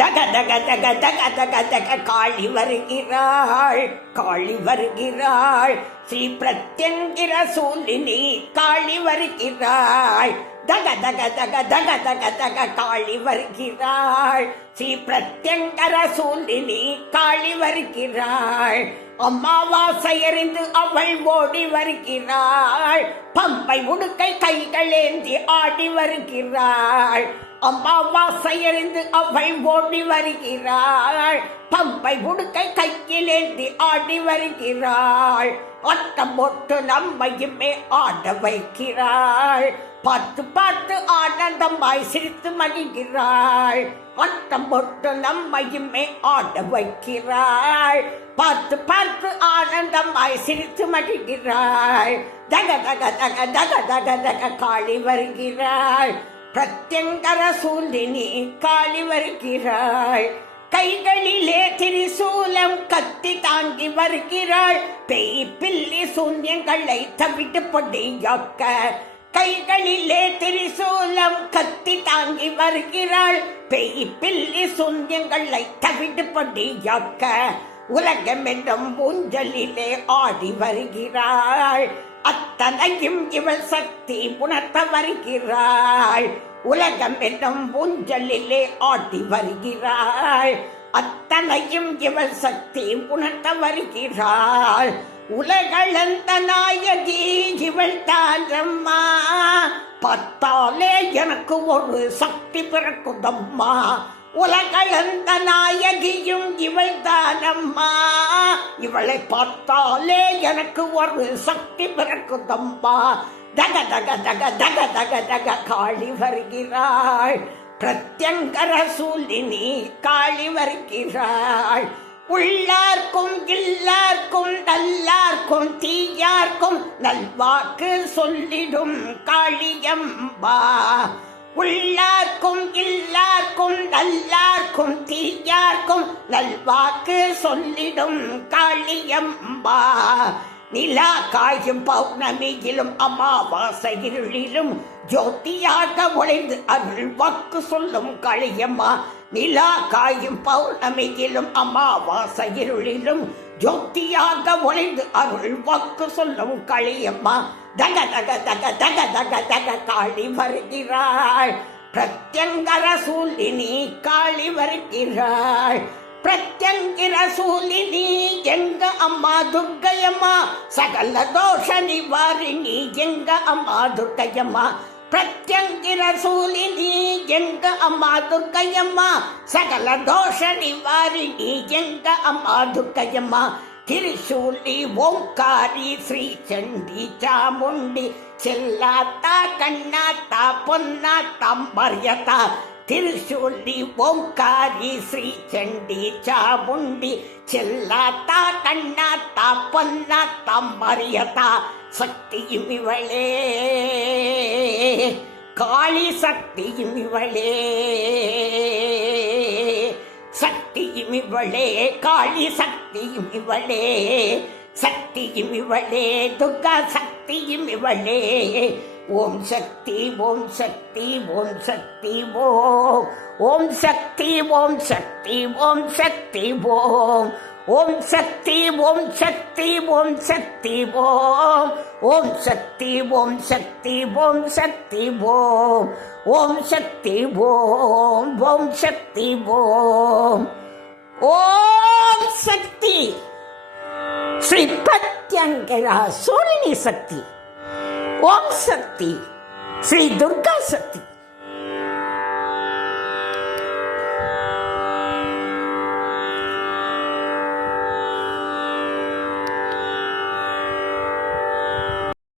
தக தக தக தக தக தக காளி வருகிறாள், காளி வருகிறாள், ஸ்ரீ பிரத்யங்கிர சூலினி காளி வருகிறாள். தக தக தக தக தக தக காளி வருகிறாள், ஸ்ரீ பிரத்யங்கர சூலினி காளி வருகிறாள். அம்மாவாசை எறிந்து அவள் ஓடி வருகிறாள், பம்பை உடுக்கை கைகளேந்தி ஆடி வருகிறாள். அம்மாவாசை எறிந்து அவள் ஓடி வருகிறாள், பம்பை உடுக்கை கையிலேந்தி ஆடி வருகிறாள். அட்டம் போட்டு நம்மையுமே ஆட வைக்கிறாள், பார்த்து பார்த்து ஆனந்தமாய் சிரித்து மகிழ்கிறாள். அட்டம் போட்டு நம்மையுமே ஆட வைக்கிறாள், பார்த்து பார்த்து ஆனந்தமாய் சிரித்து மகிழ்கிறாள். தக தக தக தக தக தக காளி வருகிறாள், பிரத்யங்கர சூலினி காளி வருகிறாள். கைகளிலே திரிசூலம் கத்தி தாங்கி வருகிறாள், பேய் பில்லி சூன்யங்களை தவிட்டு பொடியாக்க. கைகளிலே திரிசூலம் கத்தி தாங்கி வருகிறாள், பேய் பில்லி சூன்யங்களை தவிட்டு பொடியாக்க. உலகம் என்னும் ஊஞ்சலிலே ஆடி வருகிறாள், அத்தனையும் இவள் சக்தி உணர்த்த வருகிறாள். உலகம் என்னும் ஊஞ்சலிலே ஆடி வருகிறாள், அத்தனையும் இவள் சக்தி உணர்த்த வருகிறாள். உலகளந்த நாயகி இவள் தானம்மா, பார்த்தாலே எனக்கு ஒரு சக்தி பிறக்குதம்மா. உலகளந்த நாயகியும் இவள் தானம்மா, இவளை பார்த்தாலே எனக்கு ஒரு சக்தி பிறக்குதம்மா. தக தக தக தக தக தக காளி வருகிறாள், பிரத்யங்கர சூலினி காளி வருகிறாள். உள்ளார்க்கும் இல்லார்க்கும் நல்லார்க்கும் தீயார்க்கும் நல்வாக்கு சொல்லிடும் காளியம்பா. உள்ளார்க்கும் இல்லார்க்கும் நல்லார்க்கும் தீயார்க்கும் நல்வாக்கு சொல்லிடும் காளியம்பா. நிலா காயும் பௌர்ணமியிலும் அமாவாசை இருளிலும் ஜோதியாக ஒளிந்து அருள் வாக்கு சொல்லும் காளியம்மா. நிலா காயும் பௌர்ணமியிலும் அமாவாசை இருளிலும் ஜோதியாக ஒளிந்து அருள் வாக்கு சொல்லும் காளியம்மா. தக தக தக தக தக தக காளி வருகிறாள், பிரத்யங்கர சூலினி காளி வருகிறாள். பிரத்யங்கிர சூலினி எங்க அம்மா துர்க்கையம்மா, சகல தோஷ நிவாரிணி எங்க அம்மா துர்க்கையம்மா. பிரத்யங்கிர சூலினி எங்க அம்மா துர்க்கையம்மா, சகல தோஷ நிவாரிணி எங்க அம்மா துர்க்கையம்மா. திரிசூலி ஓங்காரி ஸ்ரீ சண்டி சாமுண்டி செல்லாத்தா கண்ணாத்தா பொன்னாத்தா மரியத்தா. திரிசூலி ஓங்காரி ஸ்ரீ சண்டி சாமுண்டி செல்லாத்தா கண்ணாத்தா பொன்னாத்தா மரியத்தா. சக்தியும் இவளே, காளி சக்தியும் இவளே, சக்தியும் இவளே, காளி சக்தியும் இவளே, சக்தியும் இவளே, துர்கா சக்தியும் இவளே. ஓம் சக்தி ஓம் சக்தி ஓம் சக்தி ஓம், ஓம் சக்தி ஓம் சக்தி ஓம் சக்தி ஓம், ஓம் சக்தி ஓம் சக்தி ஓம் சக்தி ஓம், ஓம் சக்தி ஓம் சக்தி ஓம் சக்தி ஓம், ஓம் சக்தி ஓம் ஓம் சக்தி ஓம். ஓம் சக்தி ஸ்ரீ பிரத்யங்கரா சூலினி சக்தி. ஓம் சக்தி ஸ்ரீ துர்கா சக்தி.